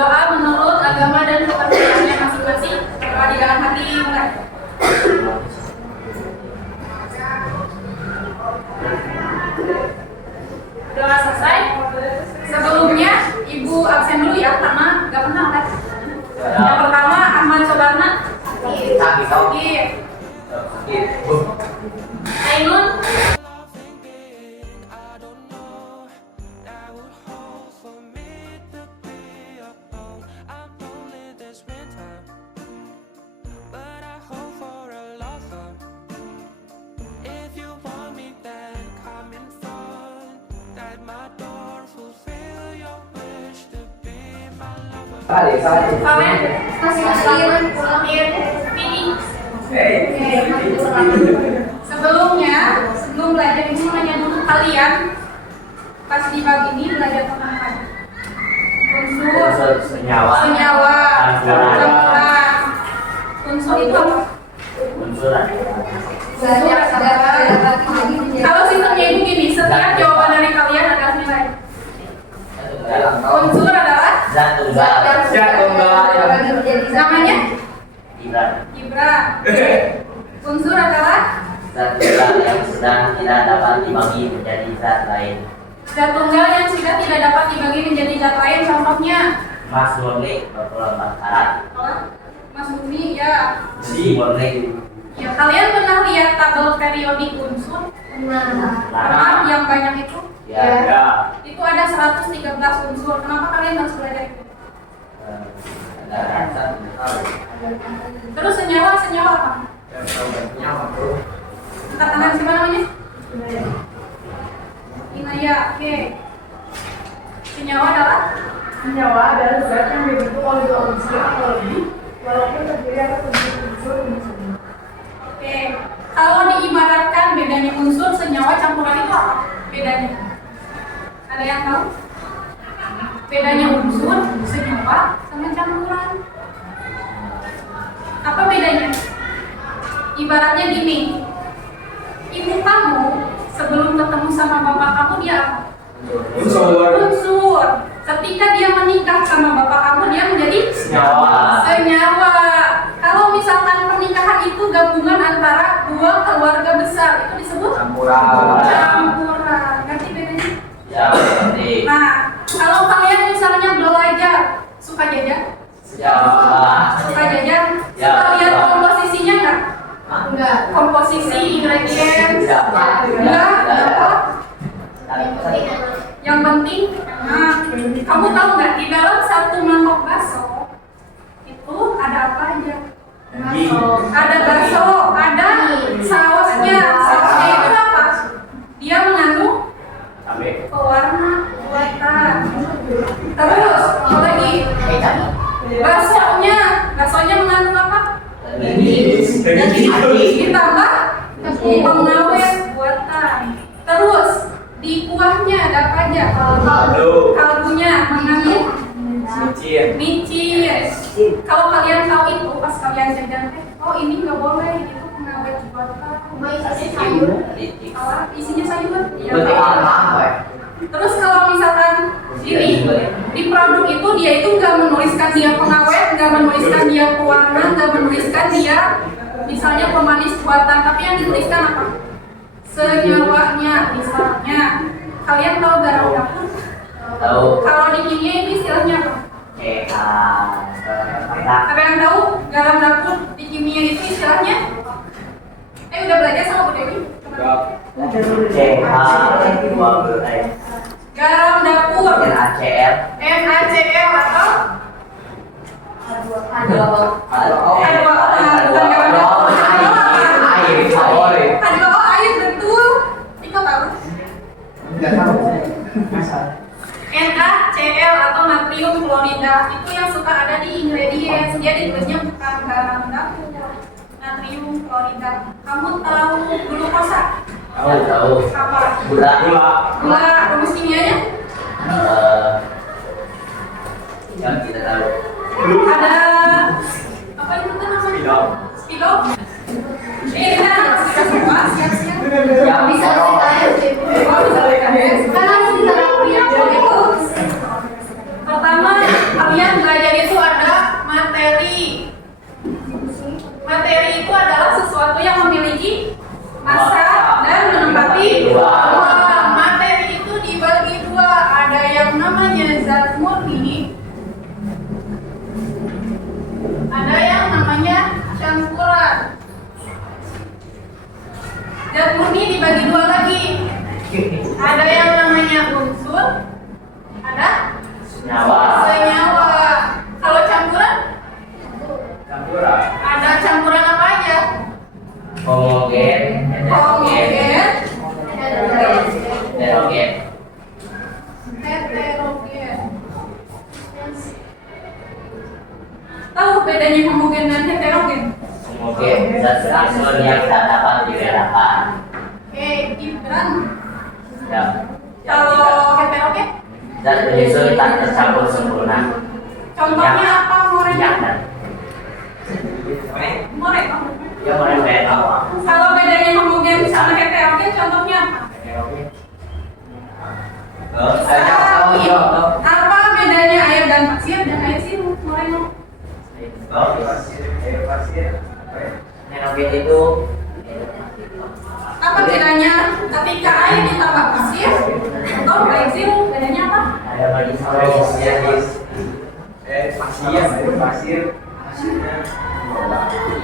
Berdoa menurut agama dan kepercayaannya masing-masing. Berdoa di dalam hati, mulai. Doa selesai. Sebelumnya Ibu absen dulu ya, karena nggak pernah kan. Yang pertama Ahmad Sobarna. Sakit. Ainun. Kalian sebelum belajar ini nanya dulu kalian pas di bab ini belajar tentang apa? Unsur, senyawa, campuran. Unsur itu apa? Unsuran. Kalau sistemnya itu gini, setiap jawaban dari kalian adalah nilai. Unsur adalah zat tunggal. Namanya? Ibra. Unsur adalah zat tunggal yang sudah tidak dapat dibagi menjadi zat lain. Zat tunggal yang sudah tidak dapat dibagi menjadi zat lain, contohnya? Mas murni 24 karat. Mas murni ya. Murni. Ya, kalian pernah lihat tabel periodik unsur? Pernah. Yang banyak itu? Ya. Itu ada 113 unsur. Kenapa kalian harus belajar itu? Ada rasa. Terus senyawa apa? Angkat tangan siapa namanya? Inaya. Oke. Senyawa adalah zat yang dibentuk oleh dua unsur atau lebih, walaupun terdiri atas unsur ini. Oke. Kalau diibaratkan bedanya unsur, senyawa, campuran itu apa? Bedanya? Ada yang tahu? Bedanya unsur, senyawa, sama campuran. Apa bedanya? Ibaratnya gini, ibu kamu sebelum ketemu sama bapak kamu dia apa? Unsur. Ketika dia menikah sama bapak kamu dia menjadi senyawa. Kalau misalkan pernikahan itu gabungan antara dua keluarga besar, itu disebut campuran. Ngerti bedanya? Ya, ngerti. Nah, kalau kalian misalnya belajar suka jajan? Ya. Suka jajan? Ya. Suka lihat komposisinya nggak? Enggak. Komposisi ingredient? Enggak. Yang penting, kamu tahu nggak di dalam satu mangkok bakso itu ada apa aja? Ada bakso, ada sausnya. Sausnya itu apa? Dia mengandung pewarna buatan. Terus apa lagi? Baksonya mengandung apa? Ditambah pengawet buatan. Terus di kuahnya ada apa aja? Kaldunya mengandung micin. Kalau kalian tahu itu pas kalian jajan oh ini nggak boleh, itu pengawet buatan. Isinya sayur. Iya. Terus kalau misalkan ini di produk itu dia itu nggak menuliskan dia pengawet, nggak menuliskan dia pewarna, nggak menuliskan dia misalnya pemanis buatan, tapi yang dituliskan apa? Senyawanya. Misalnya kalian tahu garam dapur? Tahu. Kalau di kimia itu istilahnya apa? Ada yang tahu garam dapur di kimia itu istilahnya? Udah belajar sama Bu Dewi? Garam dapur. NaCl atau air betul. Iko tahu? Enggak tahu. NaCl atau natrium klorida itu yang suka ada di ingredients. Dia ditulisnya bukan garam dapur, natrium klorida. Kamu tahu glukosa? Tahu. Apa? Gula. Rumus kimianya? Yang tidak tahu. Ada apa itu namanya? Spidol. Kita semua siap-siap. Bisa Pertama, kalian belajar materi. Materi itu adalah sesuatu yang memiliki massa dan menempati ruang. Materi itu dibagi dua, ada yang namanya zat murni, ada yang namanya campuran. Zat murni dibagi dua lagi, ada yang namanya unsur, ada senyawa. Kalau campuran, ada campuran apa aja? Homogen, Homogen, heterogen. heterogen. Tahu bedanya homogen dan heterogen? Homogen zat unsur yang tak dapat dibedakan. Oke, Gibran. Ya. Kalau heterogen, Zat penyusun tak tercampur sempurna. contohnya apa? Morenya? More. Ya merembet. Kalau bedanya homogen sama heterogen, contohnya apa? Apa bedanya air dan pasir dan air sirup? Moreno. Heterogen itu Apa bedanya ketika air ditambah pasir atau air sirup? Bedanya apa? ada bagi pasir.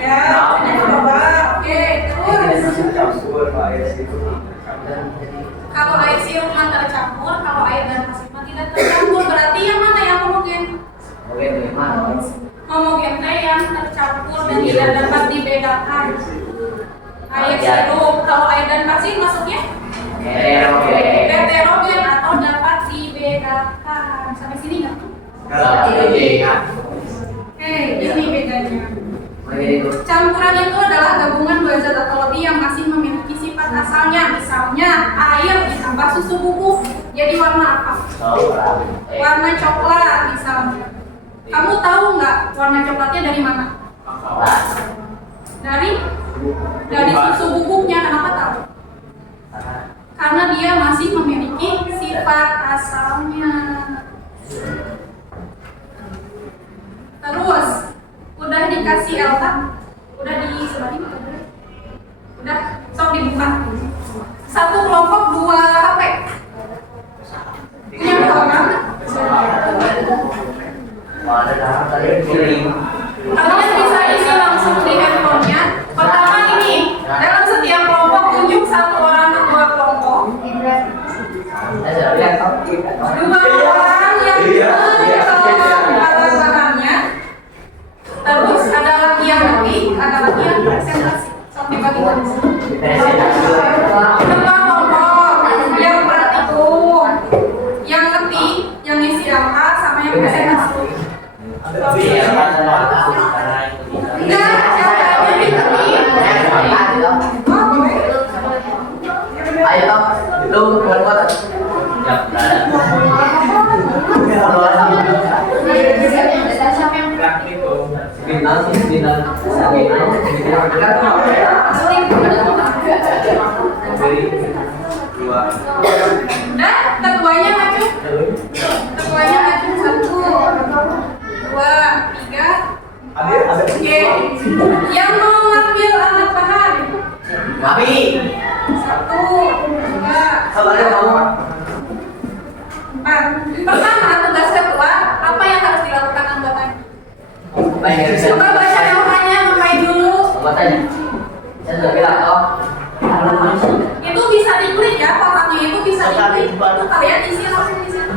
Ya, ini coba. Oke, terus kalau air sirup mah tercampur, kalau air dan pasir mah tidak tercampur. Berarti yang mana yang homogen? Homogen teh yang tercampur dan tidak dapat dibedakan. Air sirup, kalau air dan pasir masuknya heterogen atau dapat dibedakan. Sampai sini nggak? Oke, ini bedanya. Campuran itu adalah gabungan dua zat atau lebih yang masih memiliki sifat asalnya. Misalnya air ditambah susu bubuk, jadi warna apa? Warna coklat misalnya. Kamu tahu nggak warna coklatnya dari mana? Dari susu bubuknya. Kenapa tahu? Karena dia masih memiliki sifat asalnya. Terus udah dikasih Elta, udah disebarin, udah sok dibuka. Satu kelompok 2 HP. Punya berapa? Kalian bisa isi langsung di handphonenya. Pertama ini, dalam setiap kelompok tunjuk 1 orang ke 2 kelompok. 2 orang yang bahan-bahannya. Terus ada lagi yang ngetik, ada lagi yang presentasi. Sok dibagi-bagi. 2 kelompok, yang praktikum, yang ngetik, yang isi angka, sama yang presentasi. Enggak, caranya diketik. Oh, boleh. Ayo dong, itu buat. Ya, Dan ketuanya maju. Ketuanya maju 1, 2, 3. Oke. Yang mau ngambil anak bahan. 1, 2, 4. Pertama, tugas ketua, apa yang harus dilakukan anggotanya? Coba baca namanya, ngapain dulu? Itu bisa diklik ya, kotaknya itu bisa diklik. Itu kalian isi langsung di situ.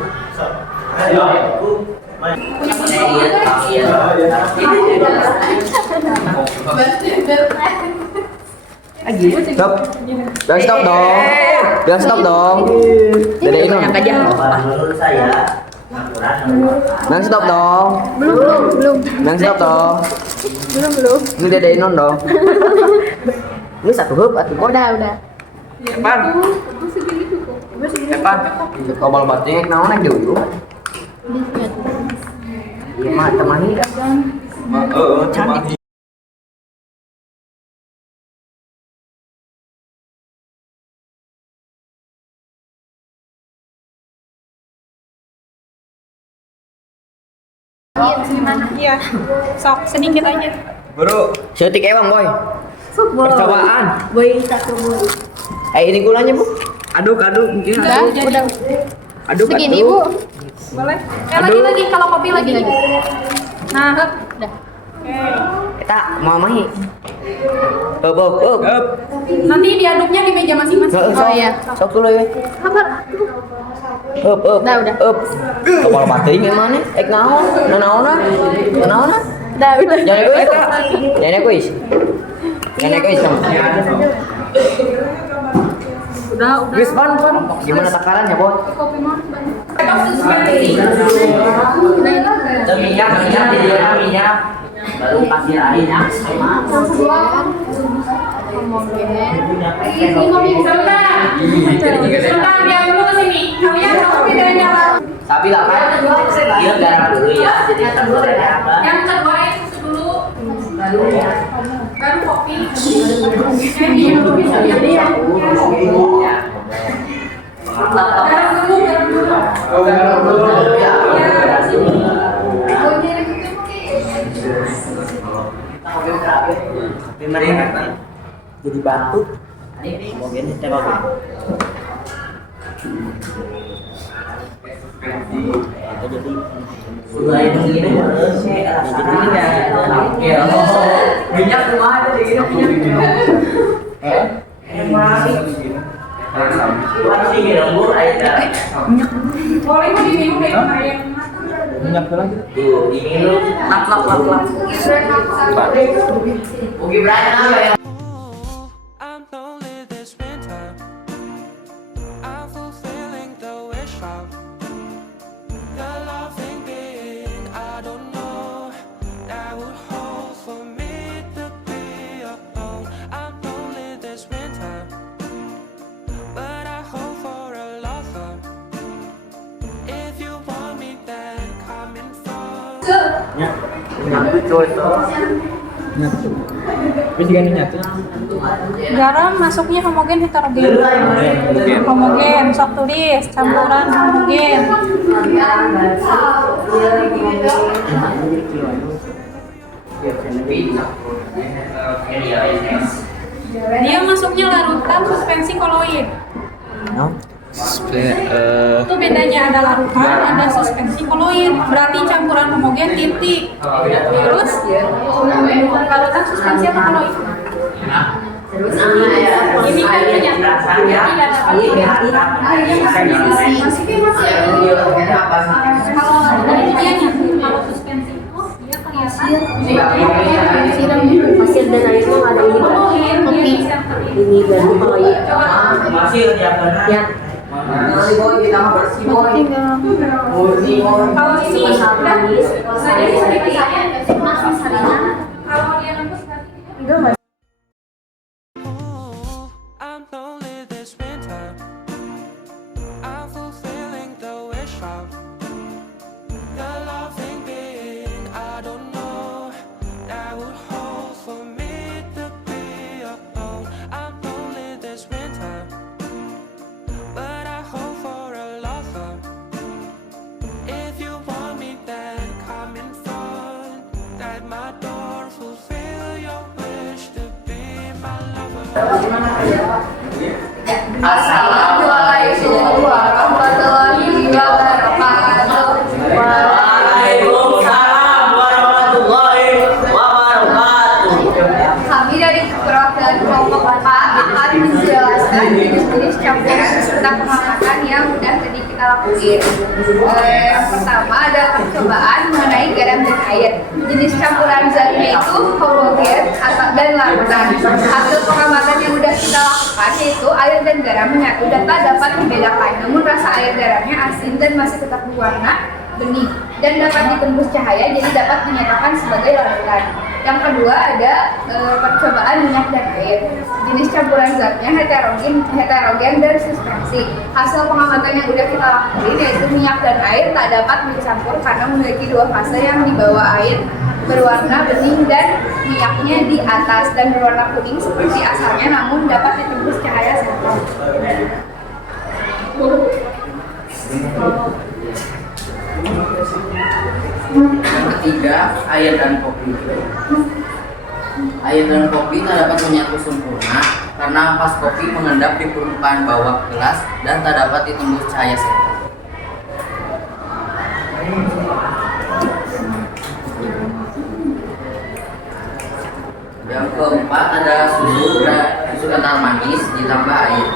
Stop. Jangan stop dong. Jangan stop dong. Dedein dong. Menurut saya Jangan stop dong. Belum. Jangan stop dong. Belum. Ini dedein dong. Ini satu huruf atau Udah. Epan. Epan. Kobal batik naon aja dulu. Iya mah teman ini. Cantik. Gimana? Iya. Sok sedikit aja. Bro, setik ewang boy. Percobaan. Boy satu boy. Ini gulanya bu. Aduk mungkin. Udah. Aduk. Segini bu. Boleh. Lagi kalau kopi lagi. Nah, udah. Kita mau mahi. Up. Nanti diaduknya di meja masing-masing. Oh iya. Sok dulu ya. Sabar. Up. Udah. Up. Kalau baterai gimana? Naon? Udah. Jangan egois. Udah. Guys, pan. Gimana takarannya, Boy? Kopi mau banyak. Suspensi. minyak baru pasir airnya Sebentar, dia dulu ke sini. Kalian kopi dari dalam. tapi lah kan dia garam dulu ya jadi teksturnya apa Yang kedua air susu dulu. Baru kopi. Ini dulu bisa jadi ya. Garam dulu. Ya, sini. jadi batu mungkin tembak jadi mulai begini minyak rumah ada di gini masih lembur aja Boleh mau diminum dari kemarin. Minyak lagi. tuh diminum lap Ugi berani ya I'm lonely this winter. I'm fulfilling the wish of the loving being I don't know that would hold for me to be alone. I'm lonely this winter, but I hope for a lover. If you want me, then come in front. Garam masuknya homogen heterogen. Homogen, sok tulis campuran homogen. Dia masuknya larutan suspensi koloid. Itu bedanya ada larutan, ada suspensi koloid. Berarti campuran homogen titik. Terus larutan suspensi atau koloid? Ini kan punya tidak kalau kalau suspensi itu dia kelihatan Pasir dan airnya ada ini kopi. Ini baru kalau masih yang benar ya. boy kita mau bersih boy kalau ini udah saya sedikit saya kalau dia nembus berarti I'm lonely this winter. I'm fulfilling the wish of the loving being I don't know that would hold for me to be alone. I'm lonely this winter, but I hope for a lover. If you want me, then come in front. At my door, fulfill your wish to be my lover. Assalamualaikum warahmatullahi wabarakatuh. Waalaikumsalam warahmatullahi wabarakatuh. Kami dari perwakilan kelompok 4 akan menjelaskan jenis-jenis campuran serta pengamatan yang sudah tadi kita lakuin. Yang pertama adalah percobaan mengenai garam dan air. Jenis campuran zatnya itu homogen dan larutan. Hasil pengamatan yang sudah kita lakukan yaitu air dan garam menyatu dan tak dapat membedakan. Namun rasa air garamnya asin dan masih tetap berwarna bening dan dapat ditembus cahaya, jadi dapat dinyatakan sebagai larutan. Yang kedua ada percobaan minyak dan air. Jenis campuran zatnya heterogen dan suspensi. Hasil pengamatan yang sudah kita lakukan yaitu minyak dan air tak dapat dicampur karena memiliki dua fase, yang di bawah air berwarna bening dan minyaknya di atas dan berwarna kuning seperti asalnya, namun dapat ditembus cahaya senter. Yang ketiga, air dan kopi. Air dan kopi tak dapat menyatu sempurna karena ampas kopi mengendap di permukaan bawah gelas dan tak dapat ditembus cahaya setan. Yang keempat ada susu kental manis ditambah air.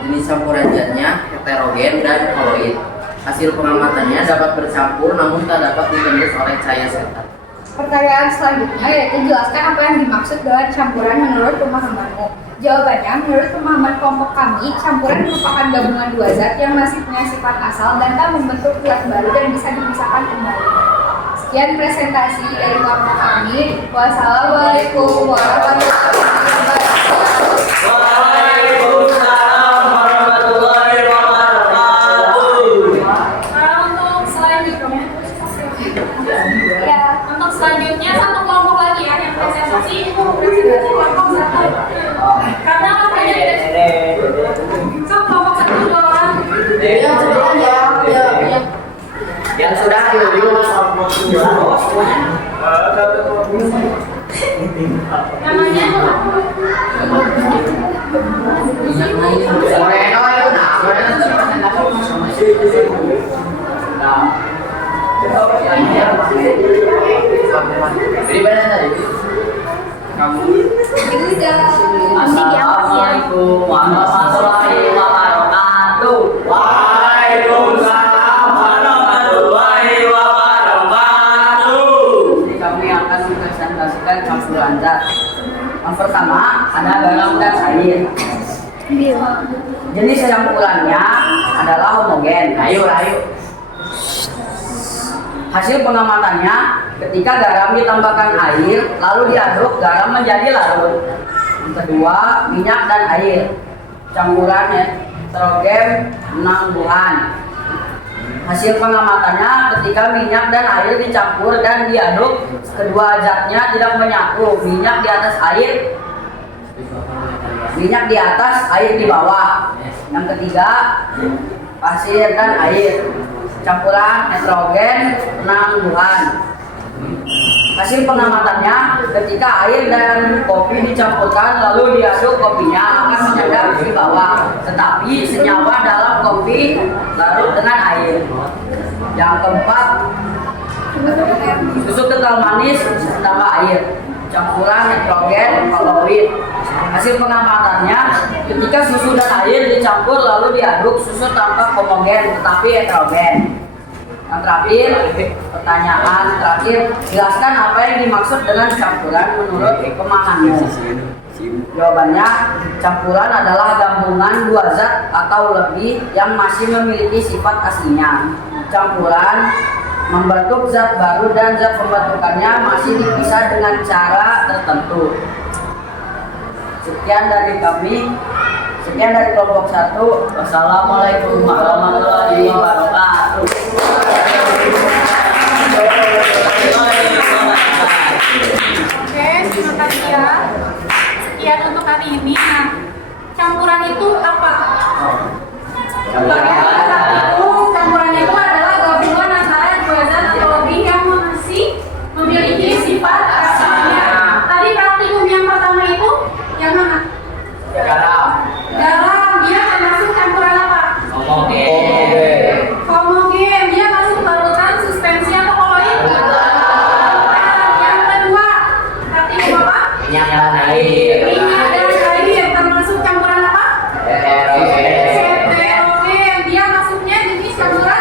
Jenis campuran zatnya heterogen dan koloid. Hasil pengamatannya dapat bercampur namun tak dapat ditembus oleh cahaya setan. Pertanyaan selanjutnya yaitu jelaskan apa yang dimaksud dengan campuran menurut pemahamanmu. Jawabannya, menurut pemahaman kelompok kami, campuran merupakan gabungan dua zat yang masih punya sifat asal dan tak membentuk zat baru dan bisa dipisahkan kembali. Sekian presentasi dari kelompok kami. Wassalamualaikum warahmatullahi wabarakatuh. Waalaikumsalam warahmatullahi wabarakatuh. Untuk selanjutnya, Ya. untuk selanjutnya satu kelompok lagi ya yang presentasi itu presentasi kelompok satu. Karena katanya kan kelompok satu 2 orang. Yang sudah Namanya Assalamualaikum warahmatullahi wabarakatuh. Waalaikumsalam warahmatullahi wabarakatuh. Jadi kami akan mempresentasikan campuran zat. Yang pertama ada garam dan air. Jenis campurannya adalah homogen. Ayo. Hasil pengamatannya, ketika garam ditambahkan air, lalu diaduk, garam menjadi larut. Yang kedua, minyak dan air. Campuran heterogen 6 bulan. Hasil pengamatannya, ketika minyak dan air dicampur dan diaduk, kedua zatnya tidak menyatu. Minyak di atas air, minyak di atas, air di bawah. Yang ketiga, pasir dan air. Campuran heterogen 6 bulan. Hasil pengamatannya, ketika air dan kopi dicampurkan lalu diaduk, kopinya akan menyedap di bawah, tetapi senyawa dalam kopi larut dengan air. Yang keempat, susu kental manis ditambah air. Campuran heterogen koloid. Hasil pengamatannya, ketika susu dan air dicampur lalu diaduk, susu tampak homogen tetapi heterogen. Yang terakhir, pertanyaan terakhir, jelaskan apa yang dimaksud dengan campuran menurut pemahamanmu. Jawabannya, campuran adalah gabungan dua zat atau lebih yang masih memiliki sifat aslinya. Campuran membentuk zat baru dan zat pembentukannya masih dipisah dengan cara tertentu. Sekian dari kami. Sekian dari kelompok 1. Wassalamualaikum warahmatullahi wabarakatuh. Oke, terima kasih ya. Sekian untuk hari ini. Nah, campuran itu apa? Campuran itu adalah gabungan antara dua zat atau lebih yang masih memiliki sifat asalnya. Tadi praktikum yang pertama itu yang mana? Garam, dia termasuk campuran apa? Homogen, dia masuk larutan suspensi atau koloid? Yang kedua, praktikum apa? Minyak dan air. Minyak dan air termasuk campuran apa? Heterogen, dia masuknya jenis campuran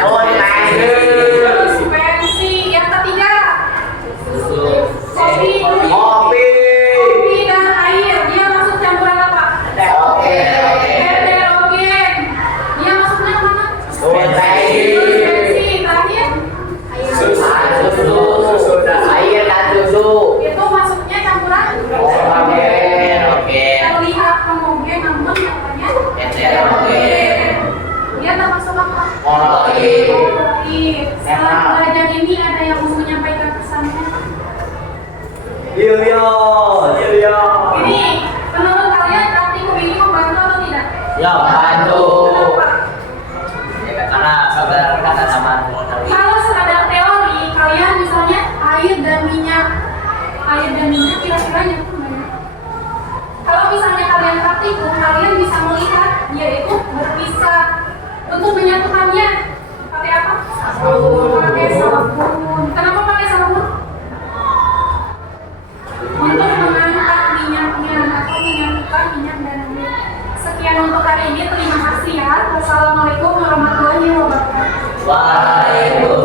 suspensi. Yang ketiga, kopi dan air, dia masuk campuran apa? Heterogen, dia masuknya kemana? Suspensi. Terakhir, Air dan susu. itu masuknya campuran terlihat homogen namun nyatanya heterogen. Dia termasuk apa? Koloid. Setelah belajar ini ada yang mau menyampaikan pesannya? Ini menurut kalian praktikum ini membantu atau tidak? Ya, bantu. Kenapa? Karena saudara kata sama Kalau sekadar air dan minyak kira-kira nyatu nggak ya? Kalau misalnya kalian praktikum, kalian bisa melihat dia itu berpisah. Untuk menyatukannya pakai apa? Pakai sabun. Kenapa pakai sabun? Untuk mengangkat minyaknya atau menyatukan minyak dan air. Sekian untuk hari ini. Terima kasih ya. Wassalamualaikum warahmatullahi wabarakatuh. Waalaikumsalam.